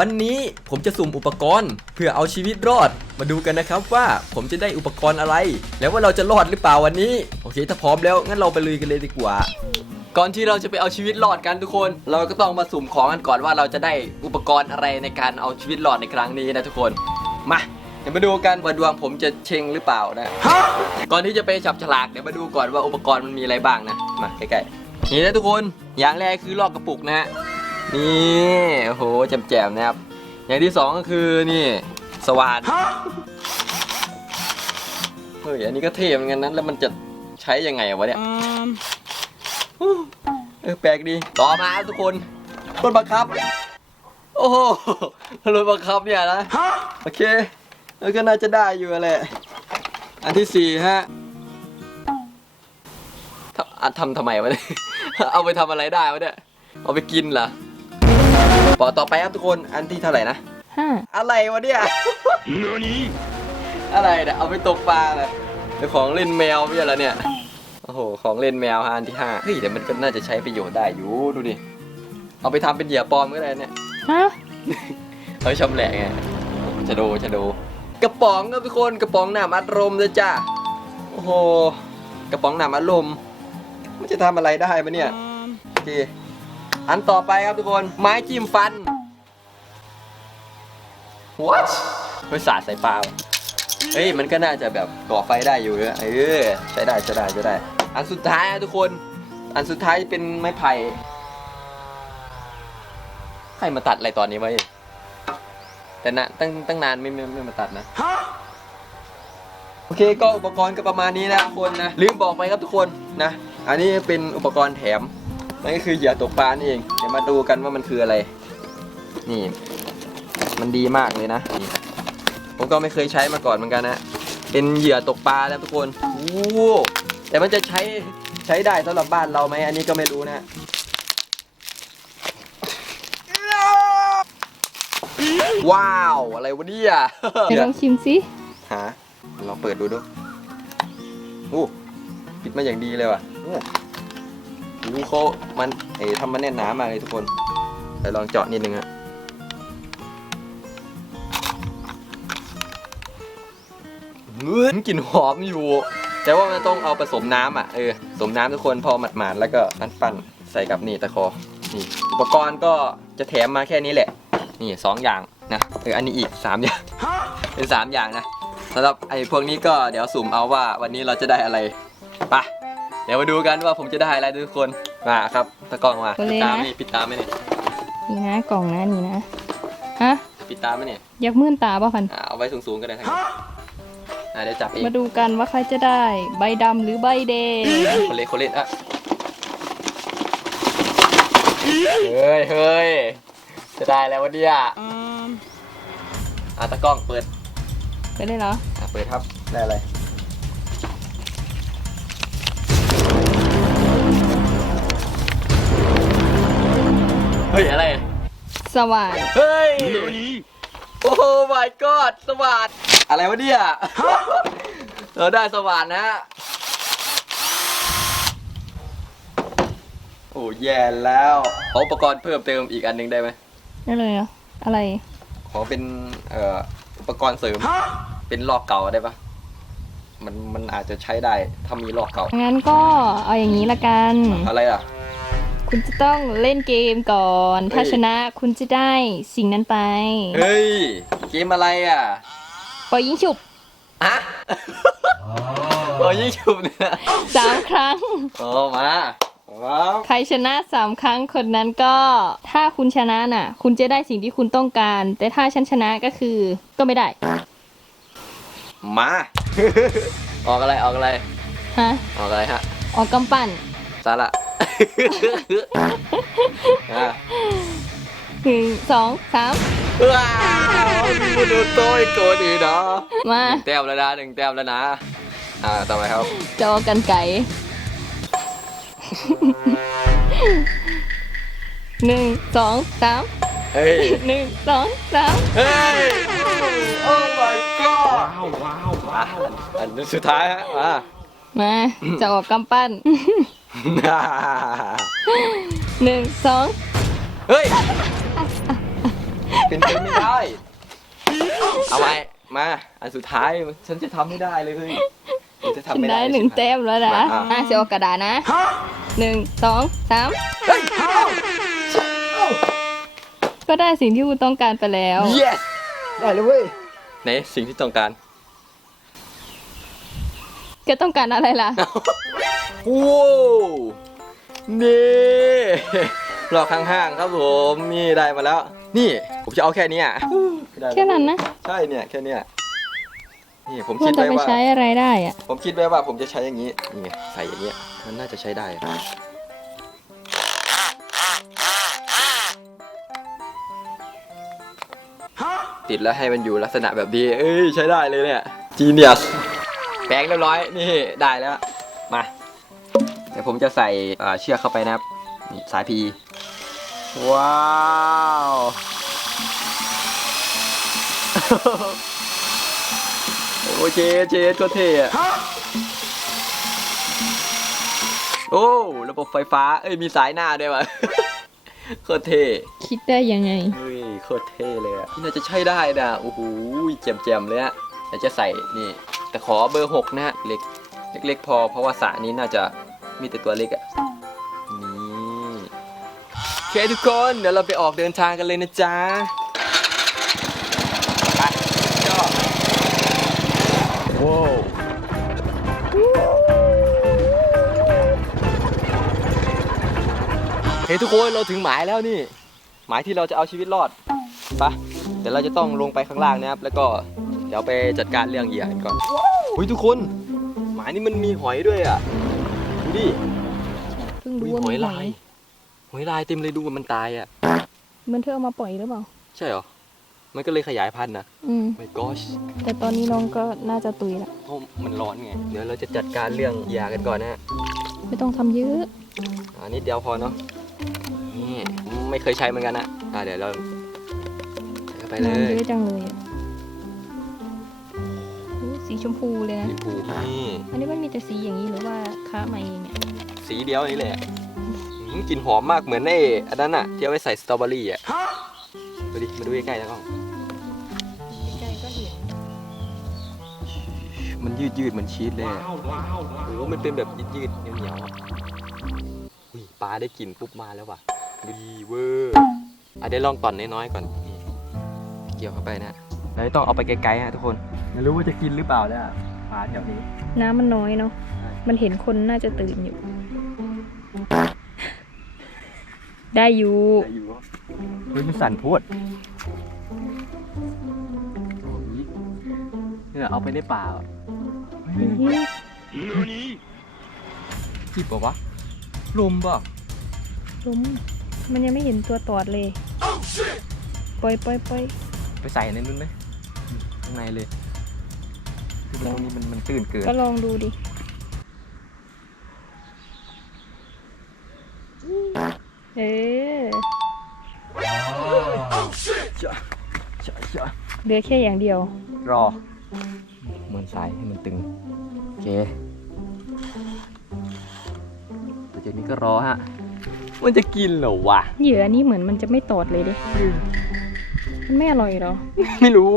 วันนี้ผมจะสุ่มอุปกรณ์ เพื่อเอาชีวิตรอด มาดูกันนะครับว่าผมจะได้อุปกรณ์อะไร แล้วว่าเราจะรอดหรือเปล่าวันนี้ โอเคถ้าพร้อมแล้วงั้นเราไปลุยกันเลยดีกว่า ก่อนที่เราจะไปเอาชีวิตรอดกันทุกคน เราก็ต้องมาสุ่มของกันก่อนว่าเราจะได้อุปกรณ์อะไรในการเอาชีวิตรอดในครั้งนี้นะทุกคน มาเดี๋ยวมาดูกันว่าดวงผมจะเชงหรือเปล่านะก่อนที่จะไปจับฉลากเดี๋ยวมาดูก่อนว่าอุปกรณ์มันมีอะไรบ้างนะมาใกล้ๆนี่นะทุกคนอย่างแรกคือลอกกระปุกนะฮะ นี่โอ้โหแจ่มๆนะครับ อย่างที่สองก็คือนี่สว่านเฮ้ยอันนี้ก็เท่เหมือนกันนั้นแล้วมันจะใช้ยังไงวะเนี่ยเออแปลกดี ต่อมาครับทุกคนรถบังคับ โอ้โหรถบังคับเนี่ยนะโอเคแล้วก็น่าจะได้อยู่แหละอันที่สี่ฮะทำอะทำทำไมวะเนี่ยเอาไปทำอะไรได้วะเนี่ยเอาไปกินเหรอ ปอต่อไปครับทุกคนอันที่เท่าไหร่นะห้าอะไรวะเนี่ยอะไรเนี่ยเอาไปตกปลาเลยเป็นของเล่นแมวไม่ใช่เหรอเนี่ยโอ้โหของเล่นแมวฮะอันที่ห้าเฮ้ยแต่มันก็น่าจะใช้ประโยชน์ได้อยู่ดูดิเอาไปทำเป็นเหยื่อปลอมก็ได้เนี่ยฮะเอาไปชำแหละไงจะดูจะดูกระป๋องครับทุกคนกระป๋องน้ำอัดลมเลยจ้าโอ้โหกระป๋องน้ำอัดลมมันจะทำอะไรได้ปะเนี่ยโอเค อันต่อไปครับทุกคน ไม้จิ้มฟัน what เฮ้ยสาดใส่ปลาวะเฮ้ยมันก็น่าจะแบบก่อไฟได้อยู่นะเออใช้ได้ใช้ได้ใช้ได้ อันสุดท้ายนะทุกคน อันสุดท้ายเป็นไม้ไผ่ใครมาตัดอะไรตอนนี้วะเอ้ยแต่นะตั้งตั้งนานไม่ไม่ไม่มาตัดนะโอเคก็อุปกรณ์ก็ประมาณนี้นะทุกคนนะลืมบอกไปครับทุกคนนะ อันนี้เป็นอุปกรณ์แถม นั่นก็คือเหยื่อตกปลานี่เองเดี๋ยวมาดูกันว่ามันคืออะไร นี่ มันดีมากเลยนะนี่ผมก็ไม่เคยใช้มาก่อนเหมือนกันนะเป็นเหยื่อตกปลาแล้วทุกคนโอ้โหแต่มันจะใช้ใช้ได้สำหรับบ้านเราไหมอันนี้ก็ไม่รู้นะว้าว อะไรวะเนี่ยเดี๋ยวลองชิมสิหาลองเปิดดูดูโอ้ปิดมาอย่างดีเลยว่ะโอ้โหเขามันเอ๋ทำมาแน่นหนามากเลยทุกคนเดี๋ยวลองเจาะนิดนึงฮะเฮ้ยกลิ่นหอมอยู่ แต่ว่ามันต้องเอาผสมน้ำอะเออผสมน้ำทุกคนพอหมาดๆแล้วก็ปั้นๆใส่กับนี่ตะคอนี่อุปกรณ์ก็จะแถมมาแค่นี้แหละ นี่สองอย่างนะเอออันนี้อีกสามอย่างเป็นสามอย่างนะสำหรับไอ้พวกนี้ก็เดี๋ยวสุ่มเอาว่าวันนี้เราจะได้อะไรไปะ เดี๋ยวมาดูกันว่าผมจะได้อะไรทุกคน มาครับตะกล้องมาปิดตาไหมนี่ปิดตาไหมเนี่ยนี่นะกล่องนะนี่นะฮะปิดตาไหมเนี่ยอยากมื่นตาป่ะพันอ่าเอาไว้สูงๆก็ได้ทั้งนั้นอ่าเดี๋ยวจับเองมาดูกันว่าใครจะได้ใบดำหรือใบแดงคนเล็กคนเล็กอะเฮ้ยเฮ้ยจะได้แล้ววันนี้อะอะตะกล้องเปิดไปเลยเหรออะเปิดครับได้อะไร ฮ้ยอะไร สว่านเฮ้ย โอ้ my god สว่านอะไรวะเนี่ย เราได้สว่านนะ โอ้แย่แล้วขออุปกรณ์เพิ่มเติมอีกอันหนึงได้ไหมได้เลยเหรออะไร ขอเป็นเอ่ออุปกรณ์เสริม เป็นลอกเก่าได้ปะมันมันอาจจะใช้ได้ถ้ามีลอกเก่า งั้นก็เอาอย่างนี้ละกัน อะไรอะ คุณจะต้องเล่นเกมก่อน ถ้าเฮ้ยชนะคุณจะได้สิ่งนั้นไป เฮ้ย เกมอะไรอะปล่อยยิงฉุบฮะโอ้ยิ่งชุบเนี่ยสามครั้งโอ้มาว้าวใครชนะสามครั้งคนนั้นก็ถ้าคุณชนะน่ะ คุณจะได้สิ่งที่คุณต้องการ แต่ถ้าฉันชนะก็คือก็ไม่ได้ มา ออกอะไรออกอะไรฮะออกอะไรฮะออกกำปั้นสาระ อะหนึ่งสองสามว้าวดูดูโต้ยโกดีเนาะมาหนึ่งแต้มแล้วนะหนึ่งแต้มแล้วนะ อ่าต่อไปครับ จอกันไก่หนึ่งสองสามเฮ้ย หนึ่งสองสามเฮ้ย โอ้ my god ว้าวว้าวว้าวอันสุดท้ายฮะมามาจะออกกำปั้น หนึ่งสองเฮ้ย เป็นไปไม่ได้ เอาไว้ มา อันสุดท้าย ฉันจะทำไม่ได้เลยเฮ้ยฉันจะฉัทำนไม่ได้ได้หนึ่งแต้มแล้วนะมาอะอะเสียวกระดาษนะหนึ่งสองสามก็ได้สิ่งที่คุณต้องการไปแล้ว yes ได้เลยเว้ย ไหนสิ่งที่ต้องการ แกต้องการอะไรล่ะ ว้าวนี่รอบข้างๆครับผมนี่ได้มาแล้ว นี่ผมจะเอาแค่เนี้ยได้แค่นั้นนะใช่เนี่ยแค่เนี้ยนี่ผมคุคิณดจะไว้ไปว่า ใช้อะไรได้อะผมคิดไว้ว่าผมจะใช้อย่างนี้นี่ไงใส่อย่างเงี้ยมันน่าจะใช้ได้อะติดแล้วให้มันอยู่ลักษณะแบบนี้เอ้ยใช้ได้เลยเนี่ยจีเนียส แปลงเรียบร้อยนี่ได้แล้วมาเดี๋ยวผมจะใส่อ่าเชือกเข้าไปนะครับนี่สายพีว้าวโอเคเจสก็เท่อะโอ้ระบบไฟฟ้าเอ้ยมีสายหน้าด้วยวะโคตรเท่คิดได้ยังไงเฮ้ยโคตรเท่เลยอะนี่น่าจะใช้ได้นะโอ้โหแจมๆเลยอะเดี๋ยวจะใส่นี่ แต่ขอเบอร์หกนะฮะเล็กเล็กๆพอ เพราะว่าสระนี้น่าจะมีแต่ตัวเล็กอะนี่โอเคทุกคนเดี๋ยวเราไปออกเดินทางกันเลยนะจ๊ะไปจอว้าวเฮ้ยทุกคนเราถึงหมายแล้วนี่ หมายที่เราจะเอาชีวิตรอดไปะเดี๋ยวเราจะต้องลงไปข้างล่างนะครับแล้วก็ เดี๋ยวไปจัดการเรื่องเหยื่อกันก่อนเฮ้ยทุกคน หมายนี่มันมีหอยด้วยอะ ดูดิเพิ่งมีรู้ว่าหอมียหลาอยยหอยลายเต็มเลยดูมันตายอะ มันเธอเอามาปล่อยหรือเปล่า ใช่เหรอ มันก็เลยขยายพันธุ์นะอืม ไม่กอชแต่ตอนนี้น้องก็น่าจะตุยละ เพราะมันร้อนไง เดี๋ยวเราจะจัดการเรื่องยากันก่อนนะฮะไม่ต้องทำเยอะ อันนี้เดียวพอเนาะ นี่ไม่เคยใช้เหมือนกันนะอ่าเดี๋ยวเราใส่เข้าไปเลน้ำย เยอะจังเลยอะโอ้ สีชมพูเลยนะสีผูนี่ อันนี้มันมีแต่สีอย่างนี้หรือว่าค้ามาเองเนี่ยสีเดียวนี่แหละอืมกลิ่นหอมมากเหมือนไอ้อันนั้นอะที่เอาไว้ใส่สตรอเบอรี่อะดูดิมาดูใกล้ๆแล้วก็ใกล้ๆก็เห็นมันยืดยืดๆเหมือนชีสเลยอะโอ้โหมันเป็นแบบยืดยืดๆเหนียวๆอะอุ้ยปลาได้กลิ่นปุ๊บมาแล้วว่ะดีเวอร์อะเดี๋ยวลองตอนน้อยๆก่อนนี่เกี่ยวเข้าไปนะ เราต้องเอาไปไกลๆฮะทุกคนไม่รู้ว่าจะกินหรือเปล่าเนี่ยปลาแถวนี้ น้ำมันน้อยเนาะใช่มันเห็นคนน่าจะตื่นอยู่ ได้อยู่ได้อยู่เฮ้ยมันสั่นโพูดเนี่ยเอาไปในป่าอะเฮ้ยจีบปะวะลมป่ะล้มมันยังไม่เห็นตัวตอดเลย ปล่อยปล่อยปล่อยไปใส่ในนู้นไหม ข้างในเลยคือตรงนี้มันมันตื่นเกินก็ลองดูดิเออจ้ะจ้ะจ้ะเหลือแค่อย่างเดียว รอมวนสายให้มันตึง โอเคต่อจากนี้ก็รอฮะ มันจะกินเหรอวะเหยื่ออันนี้เหมือนมันจะไม่ตอดเลยดิ มันไม่อร่อยเหรอ ไม่รู้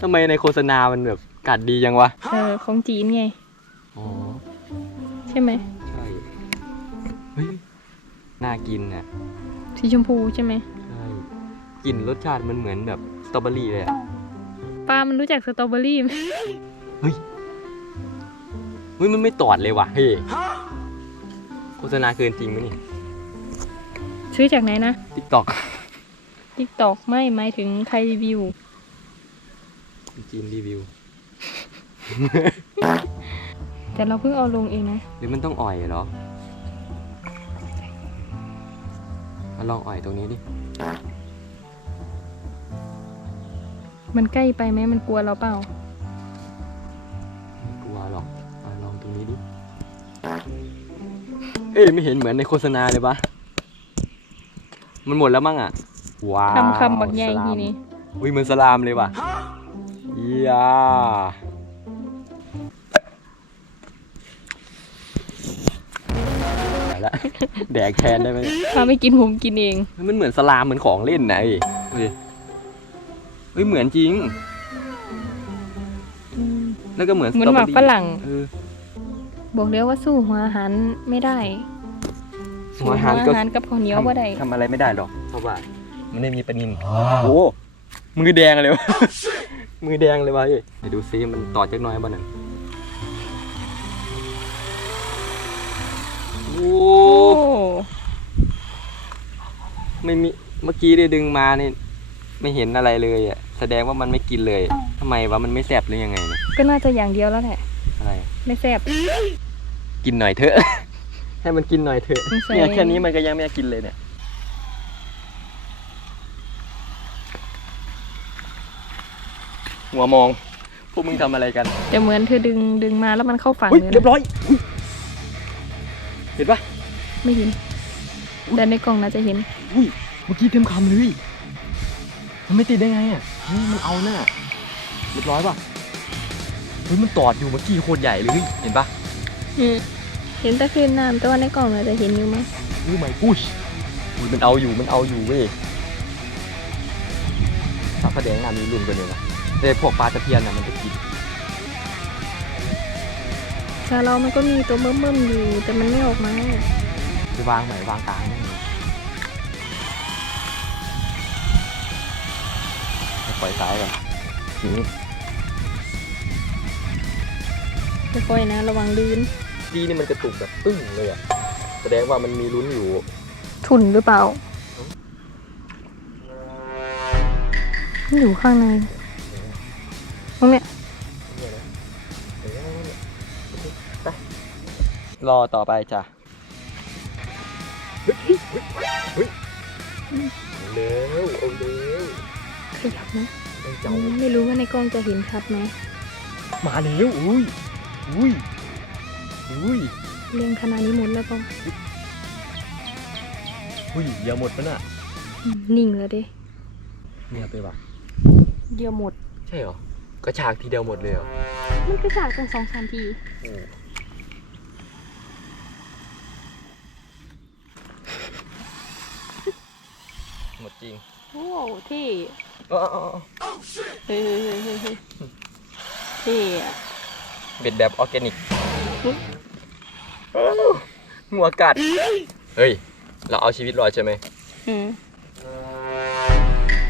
ทำไมในโฆษณามันแบบกัดดีจังวะ เออของจีนไง อ๋อ ใช่ไหม ใช่ เฮ้ย น่ากินอะ สีชมพูใช่ไหมใช่กลิ่นรสชาติมันเหมือนแบบสตรอเบอรี่เลยอะ ปลามันรู้จักสตรอเบอรี่ไหมเฮ้ย มันไม่ตอดเลยว่ะ เฮ้ยโฆษณาเกินจริงไหมนี่ซื้อจากไหนนะ ติ๊กต็อกติ๊กตอกไม่หมายถึงใครรีวิว จีนรีวิว แต่เราเพิ่งเอาลงเองนะ หรือมันต้องอ่อยเหรอมาลองอ่อยตรงนี้ดิ มันใกล้ไปไหมมันกลัวเราเปล่า ไม่กลัวหรอกมาลองตรงนี้ดิ เอ้ยไม่เห็นเหมือนในโฆษณาเลยปะมันหมดแล้วมั้งอะ ว้าวคำคำบักใหญ่สลามทีนี้ อุ้ยเหมือนสลามเลยว่ะเอี ยไปละแดกแทนได้ไหมถ้าไม่กินผมกินเอง มันเหมือนสลามเหมือนของเล่นนะไอ้ดูดิเฮ้ยเหมือนจริงอืมแล้วก็เหมือนเหมือนหมากฝรั่งเออบอกแล้วว่าสู้หัวอาหารไม่ได้ หัวอาหารก็สู้หัวอาหารกับข้าวเหนียวว่าได้ทำอะไรไม่ได้หรอกเพราะว่า มันไม่มีปลานินโอ้มือแดงเลยวะ มือแดงเลยวะเฮ้ยเดี๋ยวดูซิมันต่อจากหน้อยบ้านั่นโอ้โอ้ไม่มีเมื่อกี้ได้ดึงมานี่ไม่เห็นอะไรเลยอะแสดงว่ามันไม่กินเลยทำไมวะมันไม่แสบหรือยังไงเนี่ยก็น่าจะอย่างเดียวแล้วแหละ อะไร ไม่แซ่บกินหน่อยเถอะ ให้มันกินหน่อยเถอะสงสัยเนี่ยแค่นี้มันก็ยังไม่อยากกินเลยเนี่ย หัวมอง พวกมึงทำอะไรกันแต่เหมือนเธอดึงดึงมาแล้วมันเข้าฝั่งอุ้ยเลยเรียบนะร้อยอุ๊ยเห็นปะไม่เห็น แต่ในกล่องน่าจะเห็น อุ้ยเมื่อกี้เต็มคำเลย มันไม่ติดได้ไงอะเฮ้ยมันเอาหน้าเรียบร้อยปะเฮ้ยมันตอดอยู่เมื่อกี้โคตรใหญ่เลยเฮ้ยเห็นปะอืมเห็นแต่คลื่นน้ำแต่ว่าในกล่องน่าจะเห็นอยู่มั้งอุ้ยไม่ปุ้ยอุ้ยมันเอาอยู่มันเอาอยู่เว้ยสับแสดงน้ำมีรุ่นกว่านี้นะ แต่พวกปลาตะเพียนน่ะมันจะกินชาเรามันก็มีตัวเบิ่มๆอยู่ แต่มันไม่ออกมาไปวางใหม่วางกลางนี่ปล่อยซ้ายก่อนทีนี้ค่อยๆนะ ระวังลื่น ดีนี่มันกระตุกแบบตึ้งเลยอะ แสดงว่ามันมีลุ้นอยู่ทุนหรือเปล่ามันอยู่ข้างใน ตรงเนี้ยรอต่อไปจ้ะเฮ้ยเฮ้ยเฮ้ยเร็วเอาเร็วขยับนะไอ้เจ้าไม่รู้ว่าในกล้องจะเห็นชัดไหมมาเร็วอุ้ยอุ้ยอุ้ยเรียงขนาดนี้หมดแล้วป่ะอุ้ยอย่าหมดปะน่ะอืมนิ่งแล้วดิเงียบไปปะเดียวหมด ใช่เหรอ กระชากทีเดียวหมดเลยเหรอมันกระจากกันสองสามทีโอ้หมดจริงโอ้ที่เออเออเออเฮ้ยเฮ้ยเฮ้ยเฮ้ยที่อะเบ็ดแบบออร์แกนิกหัวกัด เฮ้ย เราเอาชีวิตรอดใช่ไหมอืม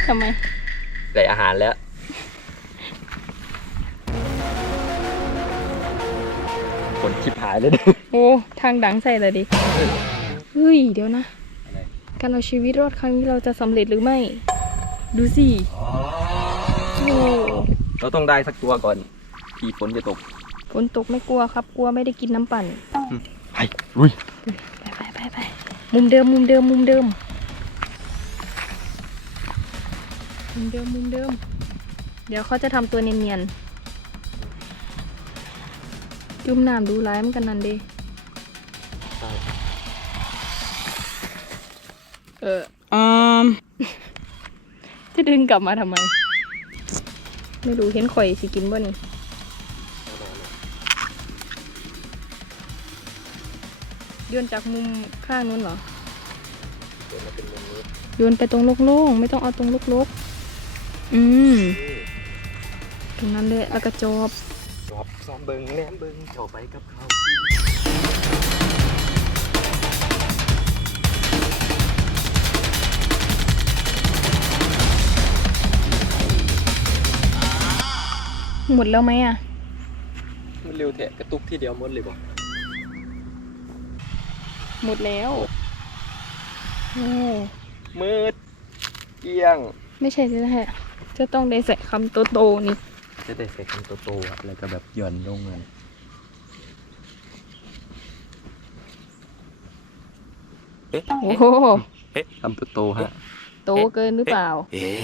ทำไม ได้อาหารแล้ว ผลชิบหายเลยดิโอ้ ทางดังใส่เลยดิเฮ้ย เดี๋ยวนะอะไรการเอาชีวิตรอดครั้งนี้เราจะสำเร็จหรือไม่ ดูสิโอ้เราต้องได้สักตัวก่อนที่ฝนจะตกฝนตกไม่กลัวครับ กลัวไม่ได้กินน้ำปั่น ไปลุยไปไปไปไปมุมเดิมมุมเดิมมุมเดิม มุมเดิมมุมเดิม เดี๋ยวเขาจะทำตัวเนียนๆ จุ่มน้ำดูร้ายเหมือนกันนั่นเดิเอออืมจะดึงกลับมาทำไม ไม่รู้เห็นข่อยสิกินบ่นี่โยนจากมุมข้างนู้นเหรอเดี๋ยวมาเป็นมุมนี้โยนไปตรงโล่งๆไม่ต้องเอาตรงลกๆ อืม ตรงนั้นเลยแล้วก็จบจอบ ซ้อมเบิงแหนมเบิงเจ้าไปกับเขา หมดแล้วไหมอะ มันเร็วแทะกระตุกที่เดียวหมดเลยบ่หมดแล้วโอ้มืดเกลี้ยง ไม่ใช่จะแท้จะต้องได้ใส่คำโตๆนี่ จะได้ใส่คำโตๆอะแล้วก็แบบหย่อนลงเลยเอ๊ะโอ้โหเอ๊ะคำโตๆฮะโตเกินหรือเปล่า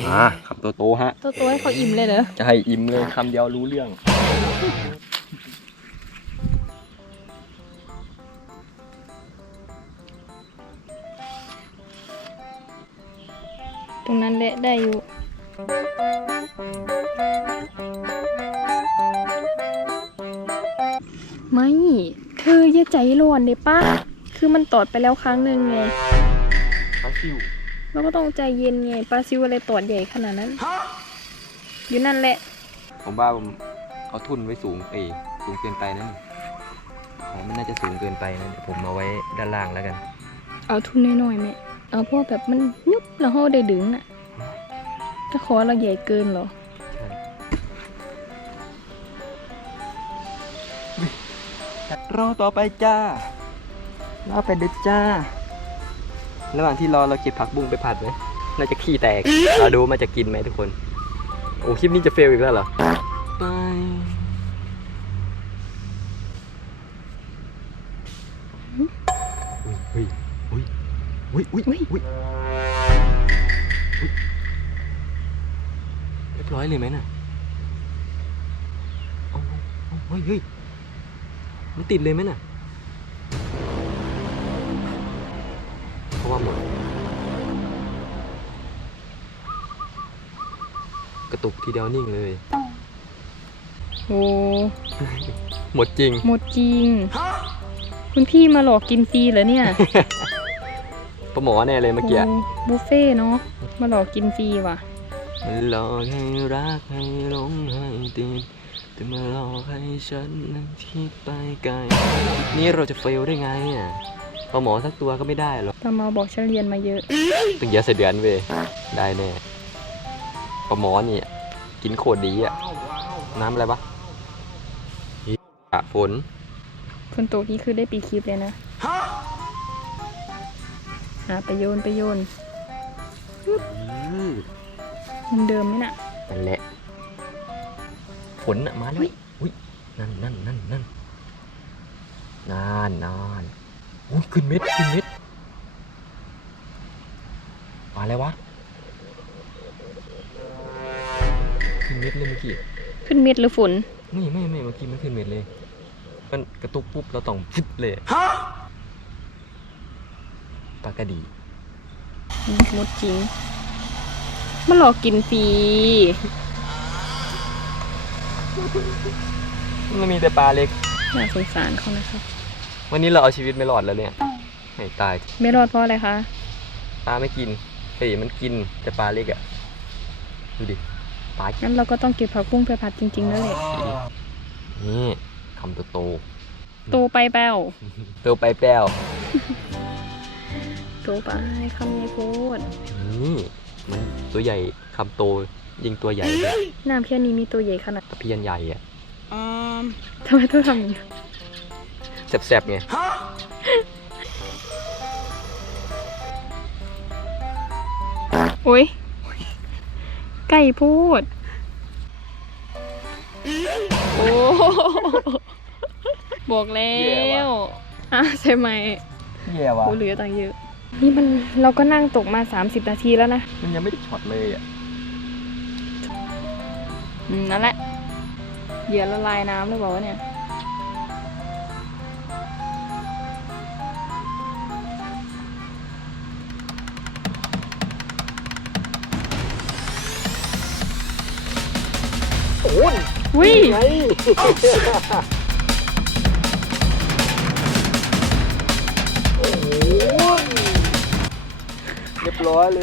อ่าคำโตๆฮะโตๆให้เขาอิ่มเลยเหรอจะให้อิ่มเลยคำเดียวรู้เรื่องตรงนั้นแหละได้อยู่ ไม่เธออย่าใจร้อนเด้ป้าคือมันตอดไปแล้วครั้งหนึ่งไงปลาซิวเราก็ต้องใจเย็นไงปลาซิวอะไรตอดใหญ่ขนาดนั้น อยู่นั่นแหละ ผมว่าผมเอาทุนไว้สูงเอยสูงเกินไปนั่นอ๋อมันน่าจะสูงเกินไปนะเดี๋ยวผมเอาไว้ด้านล่างแล้วกัน เอาทุนน้อยๆแม่เอาพวกแบบมันยุบแล้วเขาได้ดึงน่ะ ถ้าขอเราใหญ่เกินเหรอ รอต่อไปจ้ารอไปเด็ดจ้า ระหว่างที่รอเราเก็บผักบุ้งไปผัดไหมน่าจะขี้แตก เราดูมันจะกินไหมทุกคน โอ้คลิปนี้จะเฟลอีกแล้วเหรอไปเฮ้ยเฮ้ยเฮ้ยเฮ้ยเฮ้ยเฮ้ยเฮ้ยเรียบร้อยเลยไหมน่ะเอาเอาเอาเฮ้ยเฮ้ยมันติดเลยไหมน่ะเพราะว่าหมด กระตุกทีเดียวนิ่งเลย โอ้หมดจริง หมดจริง คุณพี่มาหลอกกินฟรีเหรอเนี่ยปะหมอแน่เลยเมื่อกี้โบุฟเฟ่ต์เนาะมาหลอกกินฟรีว่ะ มันหลอกให้รักให้หลงให้ติดแต่มาหลอกให้ฉันนั้นคิดไปไกลนี่เราจะเฟลได้ไงอะปะหมอสักตัวก็ไม่ได้หรอกตามาบอกฉันเรียนมาเยอะตึงเยอะเสียเดือนเว้ยได้แน่ปลาหมอนี่กินโคตรดีอะ น้ำอะไรปะอะฝนคนโตนี่คือได้ปีคลิปเลยนะหาไปโยนไปโยน มุมเดิมไหมน่ะนั่นแหละฝนอะมาแล้วอุ้ยนั่นนั่นนั่นนั่นนานนานอุ้ยขึ้นเม็ดขึ้นเม็ดมาแล้ววะขึ้นเม็ดเลยเมื่อกี้ขึ้นเม็ดหรือฝนนี่ไม่ไม่เมื่อกี้มันขึ้นเม็ดเลย มันกระตุกปุ๊บเราต้องฟึดเลยปลากระดีหมดจริง มาหลอกกินฟรีมันมีแต่ปลาเล็ก น่าสงสารเขานะคะวันนี้เราเอาชีวิตไม่รอดแล้วเนี่ยให้ตายไม่รอดเพราะอะไรคะปลาไม่กินเฮ้ยมันกินแต่ปลาเล็กอะดูดิปลางั้นเราก็ต้องเก็บผักบุ้งไปผัดจริงๆแล้วแหละนี่คำโตโตโตไปแป้วโตไปแป้วโตไปคำนี้พูดนี่ มันตัวใหญ่คำโตยิงตัวใหญ่เลยน้ำแค่นี้มีตัวใหญ่ขนาดตะเพียนใหญ่อะทำไมต้องทำอย่างนี้แสบๆไงโอ้ยไก่พูด โอ้บอกแล้ว อะใช่ไหม แย่ว่ะโอ้เหลือตังค์เยอะ นี่มันเราก็นั่งตกมา 30 นาทีแล้วนะ มันยังไม่ได้ช็อตเลยอะอืมนั่นแหละ เหยื่อละลายน้ำหรือเปล่าวะเนี่ย โอ้ยวิไง เรียบร้อยเล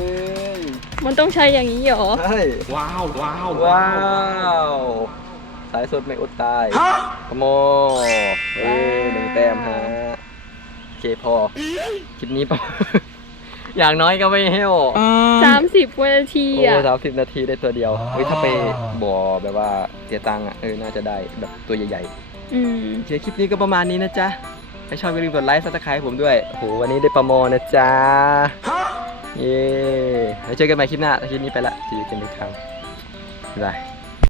ยมันต้องใช้อย่างนี้เหรอ ใช่ว้าวว้าวว้าว สายสดไม่อดตายขโมยเอ้ยหนึ่งแต้มฮะโอเคพอคลิปนี้พออย่างน้อยก็ไม่ให้โอ้สามสิบกว่านาทีโอ้อะ สามสิบนาทีได้ตัวเดียวเฮ้ยถ้าไปบ่อแบบว่าเสียตังค์อะเออน่าจะได้แบบตัวใหญ่อืม ๆโอเคคลิปนี้ก็ประมาณนี้นะจ๊ะ ถ้าชอบอย่าลืมกดไลค์ซับสไครต์ผมด้วยโอ้โหวันนี้ได้ประโมอนะจ๊ะ เย้แล้วเจอกันใหม่คลิปหน้าคลิปนี้ไปละ see you again next time บ๊ายบาย